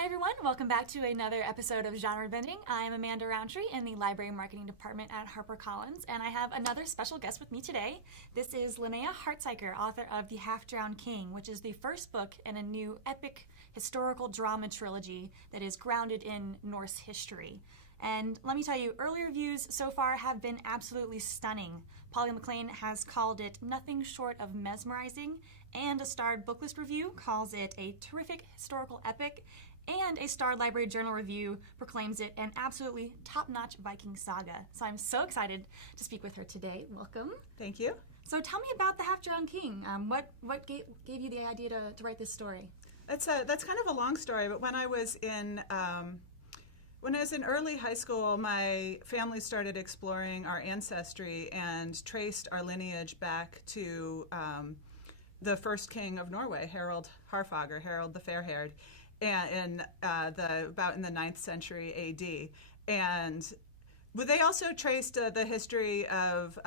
Hi everyone, welcome back to another episode of Genre Bending. I am Amanda Roundtree in the Library Marketing Department at HarperCollins, and I have another special guest with me today. This is Linnea Hartsuyker, author of The Half-Drowned King, which is the first book in a new epic historical drama trilogy that is grounded in Norse history. And let me tell you, early reviews so far have been absolutely stunning. Polly McLean has called it nothing short of mesmerizing, and a starred booklist review calls it a terrific historical epic, and a starred Library Journal review proclaims it an absolutely top-notch Viking saga. So I'm so excited to speak with her today. Welcome. Thank you. So tell me about The Half-Drowned King. What gave you the idea to write this story? That's kind of a long story, but when I was in early high school, my family started exploring our ancestry and traced our lineage back to the first king of Norway, Harald Haarfagre, Harald the Fair-Haired, and about in the 9th century A.D. And they also traced the history of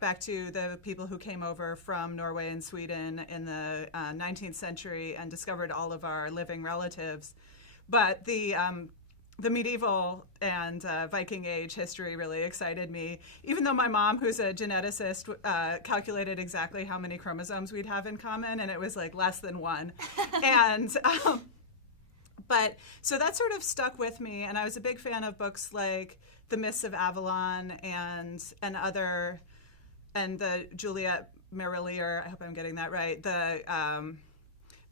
back to the people who came over from Norway and Sweden in the 19th century and discovered all of our living relatives. But the medieval and Viking Age history really excited me, even though my mom, who's a geneticist, calculated exactly how many chromosomes we'd have in common, and it was like less than one. And but so that sort of stuck with me, and I was a big fan of books like The Mists of Avalon and the Juliet Marillier, I hope I'm getting that right, the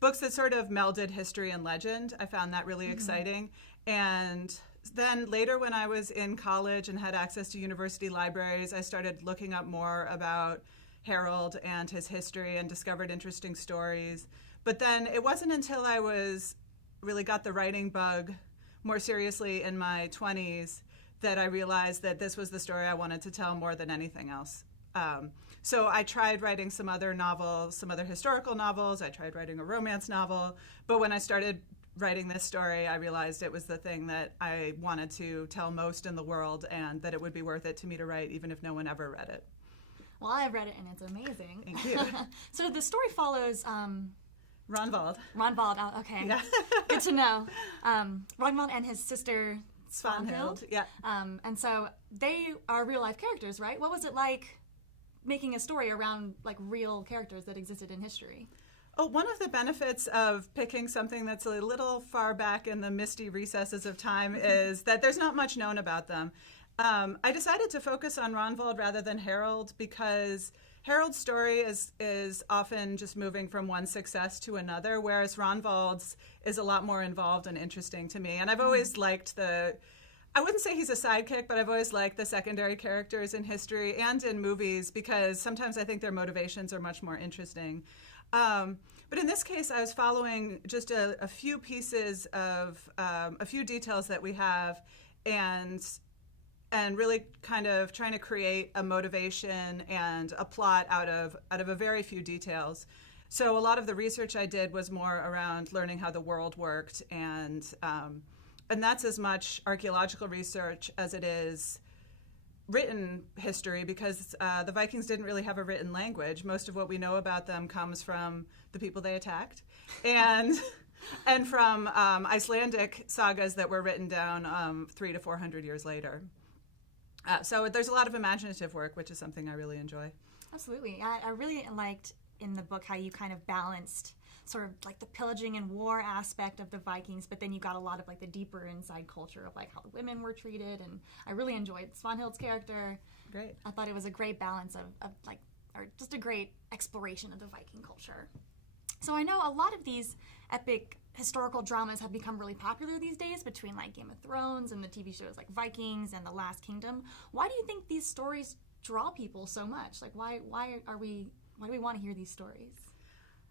books that sort of melded history and legend. I found that really exciting. And then later when I was in college and had access to university libraries, I started looking up more about Harald and his history and discovered interesting stories. But then it wasn't until I really got the writing bug more seriously in my 20s that I realized that this was the story I wanted to tell more than anything else. So I tried writing some other novels, some other historical novels. I tried writing a romance novel. But when I started writing this story, I realized it was the thing that I wanted to tell most in the world, and that it would be worth it to me to write even if no one ever read it. Well, I've read it and it's amazing. Thank you. So the story follows Ronvald. Oh, okay. Yeah. Good to know. Ronvald and his sister Svanhild. Yeah. And so they are real life characters, right? What was it like making a story around like real characters that existed in history? Oh, one of the benefits of picking something that's a little far back in the misty recesses of time is that there's not much known about them. I decided to focus on Ronvald rather than Harald because Harald's story is often just moving from one success to another, whereas Ronvald's is a lot more involved and interesting to me. And I've always liked I wouldn't say he's a sidekick, but I've always liked the secondary characters in history and in movies because sometimes I think their motivations are much more interesting. But in this case, I was following just a few pieces of a few details that we have, and really kind of trying to create a motivation and a plot out of a very few details. So a lot of the research I did was more around learning how the world worked, and that's as much archaeological research as it is written history, because the Vikings didn't really have a written language. Most of what we know about them comes from the people they attacked, and from Icelandic sagas that were written down 300 to 400 years later. So there's a lot of imaginative work, which is something I really enjoy. Absolutely. I really liked in the book how you kind of balanced sort of like the pillaging and war aspect of the Vikings, but then you got a lot of like the deeper inside culture of like how the women were treated, and I really enjoyed Svanhild's character. Great. I thought it was a great balance of like, or just a great exploration of the Viking culture. So I know a lot of these epic historical dramas have become really popular these days between like Game of Thrones and the TV shows like Vikings and The Last Kingdom. Why do you think these stories draw people so much? Like why do we want to hear these stories?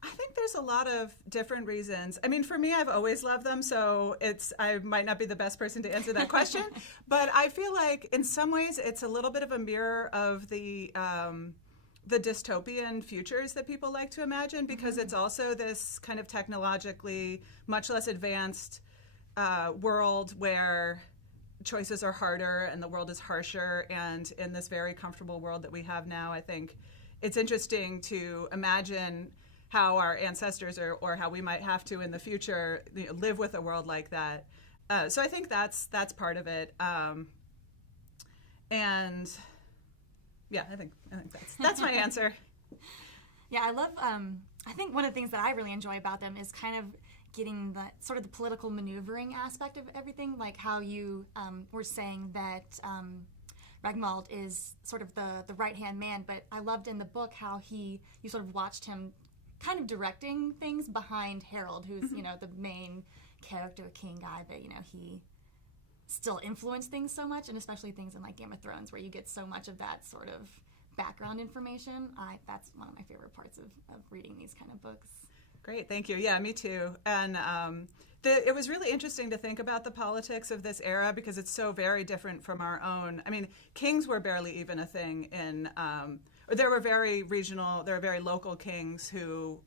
I think there's a lot of different reasons. I mean, for me, I've always loved them, so I might not be the best person to answer that question. But I feel like in some ways it's a little bit of a mirror of the dystopian futures that people like to imagine, because it's also this kind of technologically much less advanced world where choices are harder and the world is harsher. And in this very comfortable world that we have now, I think it's interesting to imagine how our ancestors or how we might have to in the future live with a world like that. So I think that's part of it. And yeah, I think that's my answer. Yeah, I love. I think one of the things that I really enjoy about them is kind of getting the sort of the political maneuvering aspect of everything, like how you were saying that Ragnvald is sort of the right-hand man, but I loved in the book how you sort of watched him kind of directing things behind Harold, who's, the main character king guy, but, he still influenced things so much, and especially things in like Game of Thrones where you get so much of that sort of background information. That's one of my favorite parts of reading these kind of books. Great, thank you. Yeah, me too. And it was really interesting to think about the politics of this era because it's so very different from our own. I mean, kings were barely even a thing in, or there were very local kings who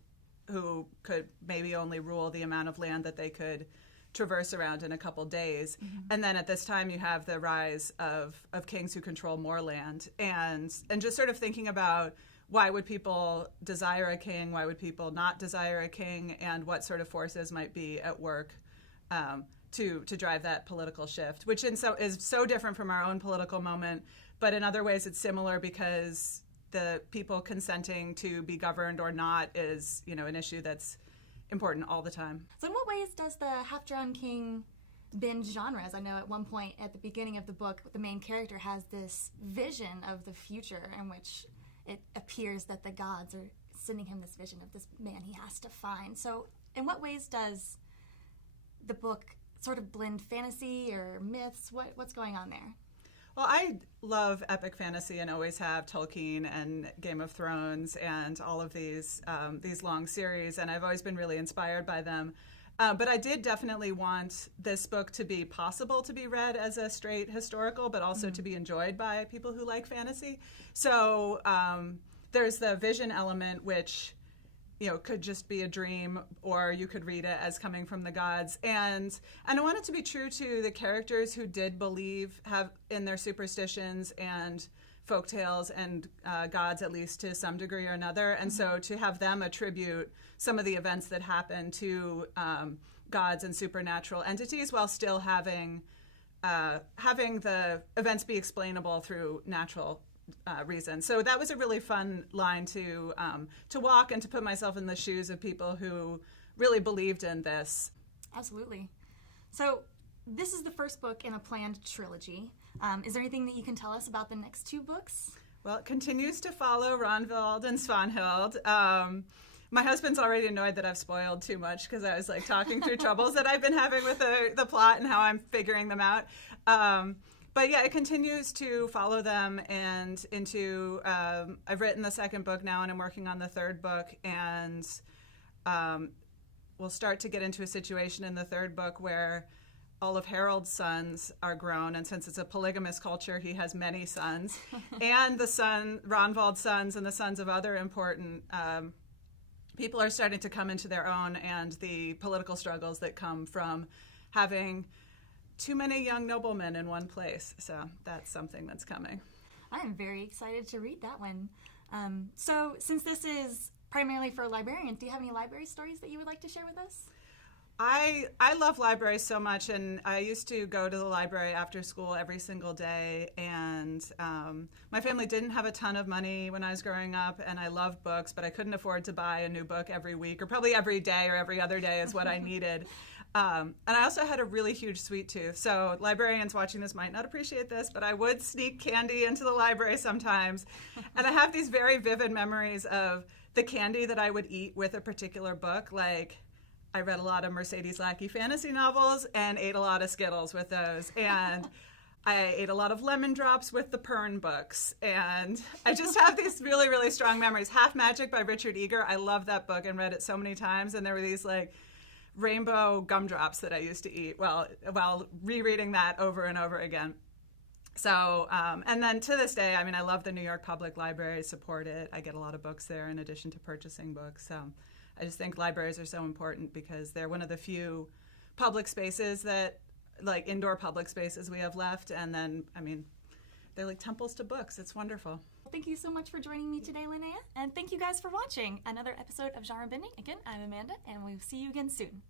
could maybe only rule the amount of land that they could traverse around in a couple days. Mm-hmm. And then at this time you have the rise of kings who control more land. And just sort of thinking about why would people desire a king, why would people not desire a king, and what sort of forces might be at work to drive that political shift, which is so different from our own political moment, but in other ways it's similar because the people consenting to be governed or not is, an issue that's important all the time. So in what ways does the Half-Drowned King bend genres? I know at one point at the beginning of the book, the main character has this vision of the future in which it appears that the gods are sending him this vision of this man he has to find. So in what ways does the book sort of blend fantasy or myths? What's going on there? Well, I love epic fantasy and always have. Tolkien and Game of Thrones and all of these long series, and I've always been really inspired by them. But I did definitely want this book to be possible to be read as a straight historical, but also to be enjoyed by people who like fantasy. So there's the vision element, which could just be a dream, or you could read it as coming from the gods. And I want it to be true to the characters who did have in their superstitions and folktales and gods, at least to some degree or another. And so to have them attribute some of the events that happen to gods and supernatural entities while still having the events be explainable through natural reason. So that was a really fun line to walk and to put myself in the shoes of people who really believed in this. Absolutely. So this is the first book in a planned trilogy. Is there anything that you can tell us about the next two books? Well, it continues to follow Ronvald and Svanhild. My husband's already annoyed that I've spoiled too much because I was talking through troubles that I've been having with the plot and how I'm figuring them out. But yeah, it continues to follow them and into, I've written the second book now and I'm working on the third book, and we'll start to get into a situation in the third book where all of Harold's sons are grown, and since it's a polygamous culture, he has many sons, and Ronvald's sons and the sons of other important people are starting to come into their own, and the political struggles that come from having too many young noblemen in one place. So that's something that's coming. I'm very excited to read that one. So since this is primarily for librarians, do you have any library stories that you would like to share with us? I love libraries so much, and I used to go to the library after school every single day, and my family didn't have a ton of money when I was growing up, and I loved books, but I couldn't afford to buy a new book every week, or probably every day or every other day is what I needed. And I also had a really huge sweet tooth, so librarians watching this might not appreciate this, but I would sneak candy into the library sometimes, and I have these very vivid memories of the candy that I would eat with a particular book. Like, I read a lot of Mercedes Lackey fantasy novels and ate a lot of Skittles with those, and I ate a lot of lemon drops with the Pern books, and I just have these really, really strong memories. Half Magic by Richard Eager, I love that book and read it so many times, and there were these rainbow gumdrops that I used to eat while rereading that over and over again. So, and then to this day, I love the New York Public Library, support it. I get a lot of books there in addition to purchasing books. So I just think libraries are so important because they're one of the few public spaces that, indoor public spaces we have left. And then, they're like temples to books. It's wonderful. Thank you so much for joining me today, Linnea. And thank you guys for watching another episode of Genre Bending. Again, I'm Amanda, and we'll see you again soon.